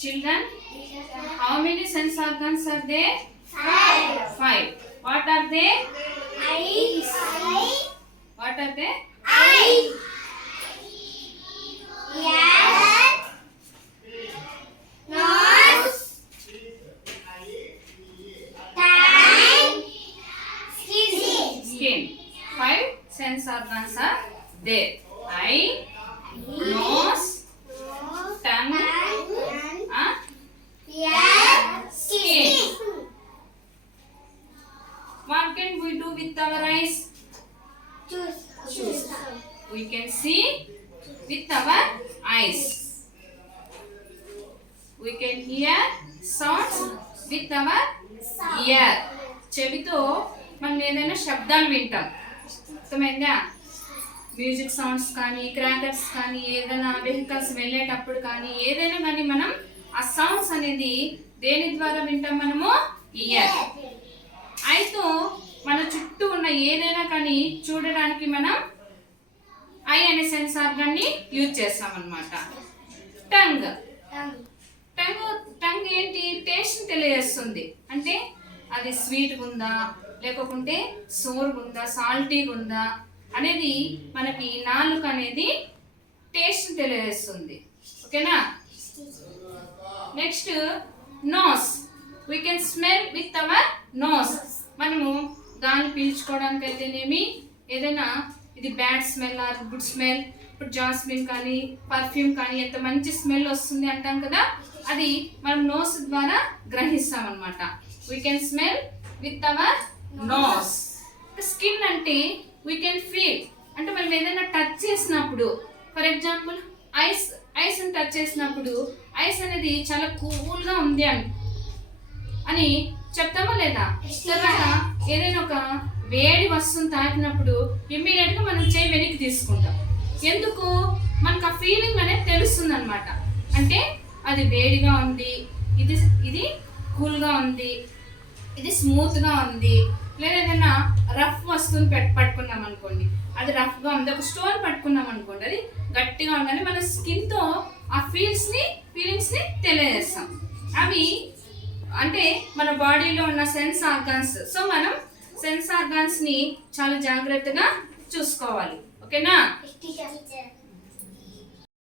Children, how many sense organs are there? 5. What are they? Eyes. What are they? Eyes. Ears. Nose. Tongue. Skin. 5 sense organs are there. Eye, nose, tongue, skin. What can we do with our eyes? Choose. We can see with our eyes. We can hear sounds with our ear. చెవితో మనం ఏదైనా శబ్దాలు వింటాం. అర్థమైందా? Music sounds కానీ, crackers కానీ, ఏదైనా vehicles వెళ్ళేటప్పుడు కానీ, ఏదైనా కానీ మనం ఆ సౌండ్స్ అనేది దేని ద్వారా వింటాం మనము? ఇయర్. ఐతో మన చుట్టూ ఉన్న ఏదైనా కానీ చూడడానికి మనం ఐ అనే సెన్స్ ఆర్గాన్ని యూజ్ చేస్తాం అన్నమాట. టంగ్. టంగ్ ఏంటి? టేస్ట్ తెలియజేస్తుంది. అంటే అది స్వీట్గా ఉందా, లేకపోతే సోర్గా ఉందా, సాల్టీగా ఉందా అనేది మనకి నాలుక అనేది టేస్ట్ తెలియజేస్తుంది. ఓకేనా? Next nose. We can smell with our nose. మనము గాలి పీల్చుకోవడానికి అయితేనేమి, ఏదైనా ఇది bad smell or good smell, ఇప్పుడు జాస్మిన్ కానీ పర్ఫ్యూమ్ కానీ ఎంత మంచి స్మెల్ వస్తుంది అంటాం కదా, అది మనం నోస్ ద్వారా గ్రహిస్తాం అన్నమాట. We can smell with our nose. Skin అంటే వీ కెన్ ఫీల్. అంటే మనం ఏదైనా టచ్ చేసినప్పుడు, ఫర్ ఎగ్జాంపుల్ ఐస్ని టచ్ చేసినప్పుడు ఐస్ అనేది చాలా కూల్గా ఉంది అని చెప్తామా లేదా? తర్వాత ఏదైనా ఒక వేడి వస్తువుని తాకినప్పుడు ఇమ్మీడియట్గా మనం చేయి వెనక్కి తీసుకుంటాం. ఎందుకు? మనకు ఆ ఫీలింగ్ అనేది తెలుస్తుంది అనమాట. అంటే అది వేడిగా ఉంది, ఇది కూల్గా ఉంది, ఇది స్మూత్గా ఉంది. లేదా ఏదైనా రఫ్ వస్తువుని పట్టుకున్నాం అనుకోండి, అది రఫ్గా ఉంది. ఒక స్టోన్ పట్టుకున్నాం అనుకోండి, అది గట్టిగా ఉందని మన స్కిన్తో ఆ ఫీలింగ్స్ని తెలియజేస్తాం. అవి అంటే మన బాడీలో ఉన్న సెన్స్ ఆర్గాన్స్. సో మనం సెన్స్ ఆర్గాన్స్ని చాలా జాగ్రత్తగా చూసుకోవాలి. ఓకేనా?